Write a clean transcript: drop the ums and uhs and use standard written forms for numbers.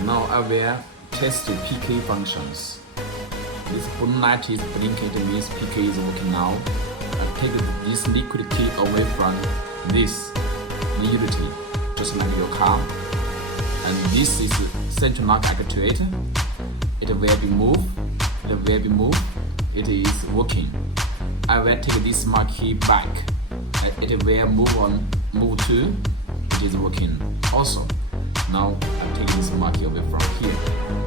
Now I will test the PK functions. This blue light is blinking, it means PK is working now. I take this liquid key away from this utility, just like your car. And this is central lock actuator. It will be moved. It will be moved. It is working. I will take this smart key back. It will move to. It is working also. Now I take this smart key away from here.